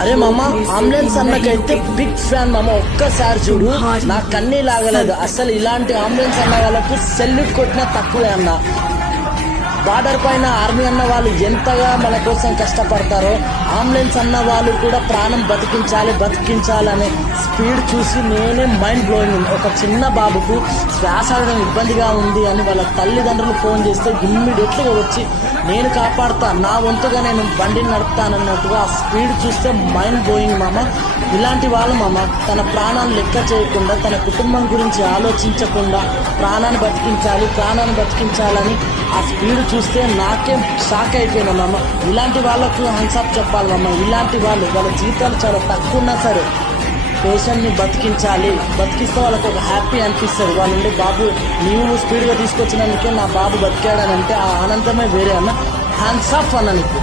అరే మామ, ambulance అన్నకైతే big fan మామ. ఒక్కసారి చూడు, నా కన్నీ లాగలేదు అసలు. ఇలాంటి అంబులెన్స్ అన్న వాళ్ళకు సెల్యూట్ కొట్టినా తక్కువే అన్న. బార్డర్ పైన ఆర్మీ అన్న వాళ్ళు ఎంతగా మన కోసం కష్టపడతారో, అంబులెన్స్ అన్న వాళ్ళు కూడా ప్రాణం బతికించాలనే స్పీడ్ చూసి నేనే మైండ్ బ్లోయింగ్. ఒక చిన్న బాబుకు శ్వాస ఆడడం ఇబ్బందిగా ఉంది అని వాళ్ళ తల్లిదండ్రులు ఫోన్ చేస్తే ఇమ్మీడియట్గా వచ్చి నేను కాపాడుతా, నా వంతుగా నేను బండిని నడుపుతానన్నట్టుగా ఆ స్పీడ్ చూస్తే మైండ్ బ్లోయింగ్ మామ. ఇలాంటి వాళ్ళు మామ తన ప్రాణాలు లెక్క చేయకుండా, తన కుటుంబం గురించి ఆలోచించకుండా ప్రాణాన్ని బతికించాలని ఆ స్పీడ్ చూస్తే నాకేం షాక్ అయిపోయినా మామ. ఇలాంటి వాళ్ళకు హన్సాప్ చెప్పాలి మామ. ఇలాంటి వాళ్ళ జీతాలు చాలా తక్కువ ఉన్నా సరే పేషెంట్ని బతికిస్తే వాళ్ళకి ఒక హ్యాపీ అనిపిస్తుంది. వాళ్ళండి బాబు నీవు స్పీడ్గా తీసుకొచ్చినందుకే నా బాబు బతికాడని అంటే ఆ ఆనందమే వేరే అన్న. హ్యాండ్స్ ఆఫ్ అన్న నీకు.